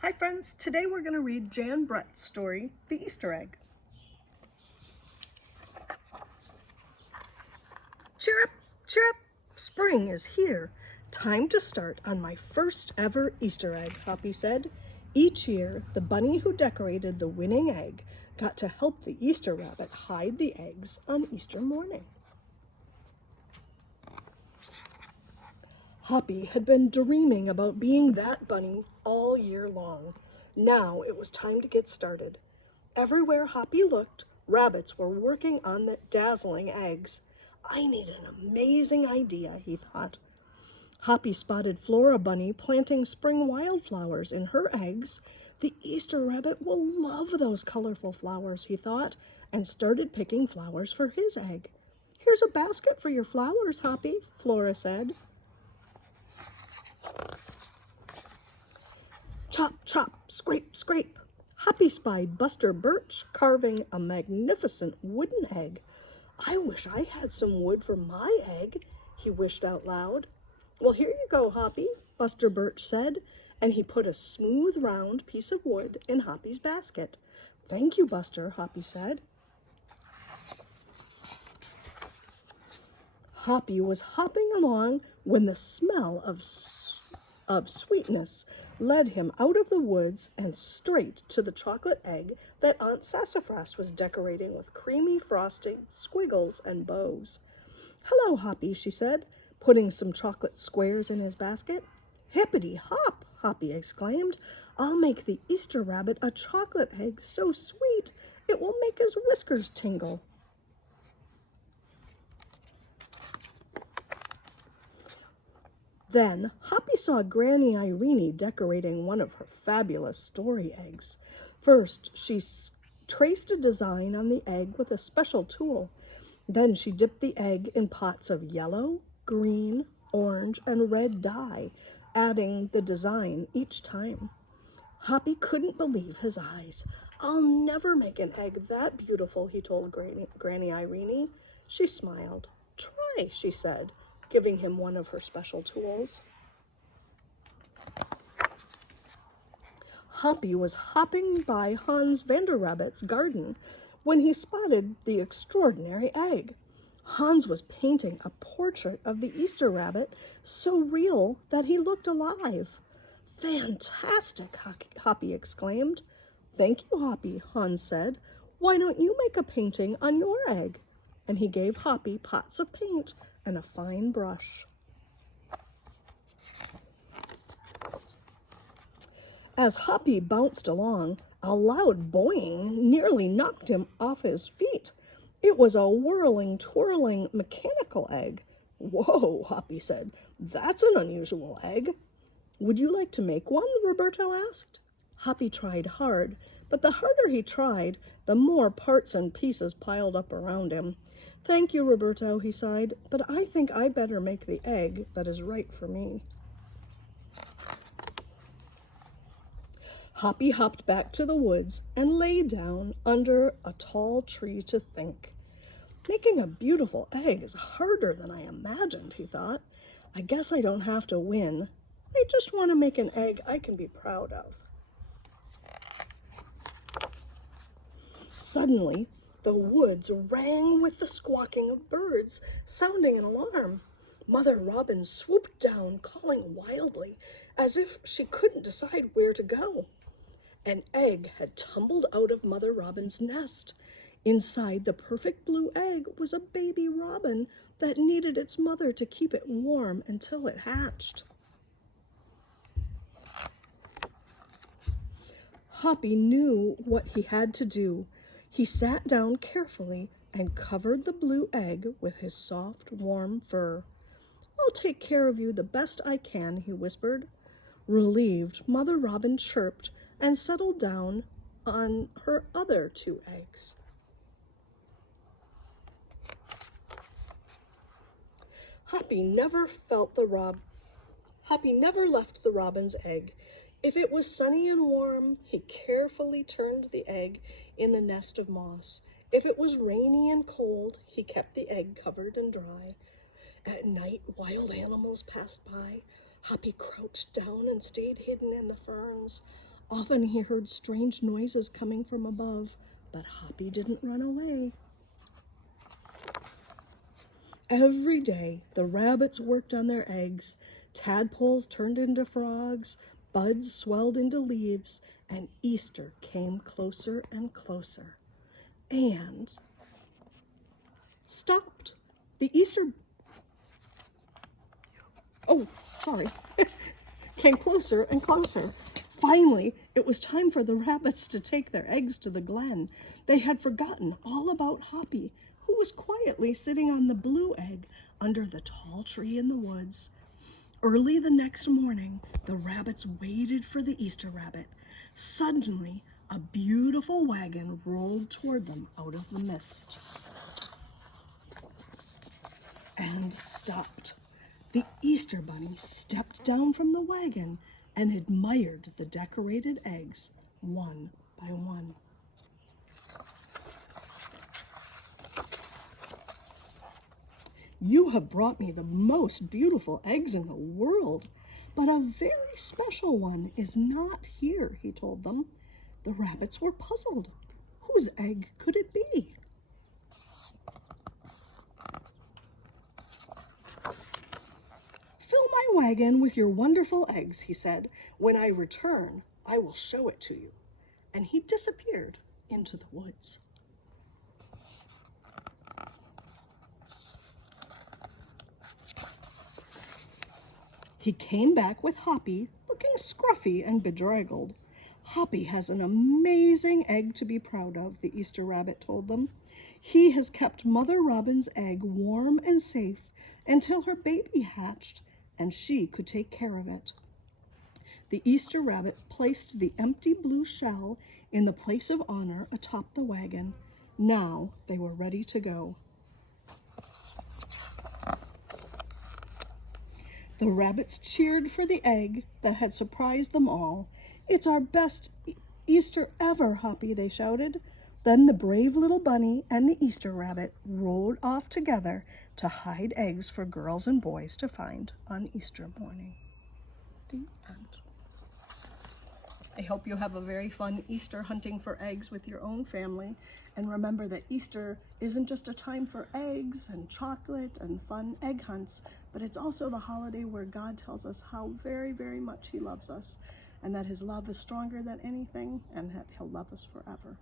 Hi friends, today we're going to read Jan Brett's story, The Easter Egg. Cheer up, cheer up, spring is here. Time to start on my first ever Easter egg, Hoppy said. Each year, the bunny who decorated the winning egg got to help the Easter rabbit hide the eggs on Easter morning. Hoppy had been dreaming about being that bunny all year long. Now it was time to get started. Everywhere Hoppy looked, rabbits were working on the dazzling eggs. I need an amazing idea, he thought. Hoppy spotted Flora Bunny planting spring wildflowers in her eggs. The Easter rabbit will love those colorful flowers, he thought, and started picking flowers for his egg. Here's a basket for your flowers, Hoppy, Flora said. Chop, chop, scrape, scrape. Hoppy spied Buster Birch carving a magnificent wooden egg. I wish I had some wood for my egg, he wished out loud. Well, here you go, Hoppy, Buster Birch said, and he put a smooth, round piece of wood in Hoppy's basket. Thank you, Buster, Hoppy said. Hoppy was hopping along when the smell of sweetness led him out of the woods and straight to the chocolate egg that Aunt Sassafras was decorating with creamy frosting, squiggles, and bows. Hello, Hoppy, she said, putting some chocolate squares in his basket. Hippity hop, Hoppy exclaimed. I'll make the Easter rabbit a chocolate egg so sweet it will make his whiskers tingle. Then Hoppy saw Granny Irene decorating one of her fabulous story eggs. First, she traced a design on the egg with a special tool. Then she dipped the egg in pots of yellow, green, orange, and red dye, adding the design each time. Hoppy couldn't believe his eyes. I'll never make an egg that beautiful, he told Granny Irene. She smiled. Try, she said, giving him one of her special tools. Hoppy was hopping by Hans Vanderrabbit's garden when he spotted the extraordinary egg. Hans was painting a portrait of the Easter rabbit so real that he looked alive. Fantastic, Hoppy exclaimed. Thank you, Hoppy, Hans said. Why don't you make a painting on your egg? And he gave Hoppy pots of paint and a fine brush. As Hoppy bounced along, a loud boing nearly knocked him off his feet. It was a whirling, twirling mechanical egg. Whoa, Hoppy said. That's an unusual egg. Would you like to make one? Roberto asked. Hoppy tried hard, but the harder he tried, the more parts and pieces piled up around him. Thank you, Roberto, he sighed, but I think I better make the egg that is right for me. Hoppy hopped back to the woods and lay down under a tall tree to think. Making a beautiful egg is harder than I imagined, he thought. I guess I don't have to win. I just want to make an egg I can be proud of. Suddenly, the woods rang with the squawking of birds, sounding an alarm. Mother Robin swooped down, calling wildly, as if she couldn't decide where to go. An egg had tumbled out of Mother Robin's nest. Inside the perfect blue egg was a baby robin that needed its mother to keep it warm until it hatched. Hoppy knew what he had to do. He sat down carefully and covered the blue egg with his soft, warm fur. I'll take care of you the best I can, he whispered. Relieved, Mother Robin chirped and settled down on her other 2 eggs. Hoppy never left the robin's egg. If it was sunny and warm, he carefully turned the egg in the nest of moss. If it was rainy and cold, he kept the egg covered and dry. At night, wild animals passed by. Hoppy crouched down and stayed hidden in the ferns. Often he heard strange noises coming from above, but Hoppy didn't run away. Every day, the rabbits worked on their eggs. Tadpoles turned into frogs, buds swelled into leaves, and Easter came closer and closer. And stopped. The Easter... Oh, sorry. Came closer and closer. Finally, it was time for the rabbits to take their eggs to the glen. They had forgotten all about Hoppy, who was quietly sitting on the blue egg under the tall tree in the woods. Early the next morning, the rabbits waited for the Easter rabbit. Suddenly, a beautiful wagon rolled toward them out of the mist and stopped. The Easter bunny stepped down from the wagon and admired the decorated eggs one by one. "You have brought me the most beautiful eggs in the world, but a very special one is not here," he told them. The rabbits were puzzled. Whose egg could it be? "Fill my wagon with your wonderful eggs," he said. "When I return, I will show it to you." And he disappeared into the woods. He came back with Hoppy, looking scruffy and bedraggled. "Hoppy has an amazing egg to be proud of," the Easter rabbit told them. "He has kept Mother Robin's egg warm and safe until her baby hatched, and she could take care of it." The Easter rabbit placed the empty blue shell in the place of honor atop the wagon. Now they were ready to go. The rabbits cheered for the egg that had surprised them all. "It's our best Easter ever, Hoppy," they shouted. Then the brave little bunny and the Easter rabbit rode off together to hide eggs for girls and boys to find on Easter morning. The end. I hope you have a very fun Easter hunting for eggs with your own family. And remember that Easter isn't just a time for eggs and chocolate and fun egg hunts, but it's also the holiday where God tells us how very, very much He loves us, and that His love is stronger than anything, and that He'll love us forever.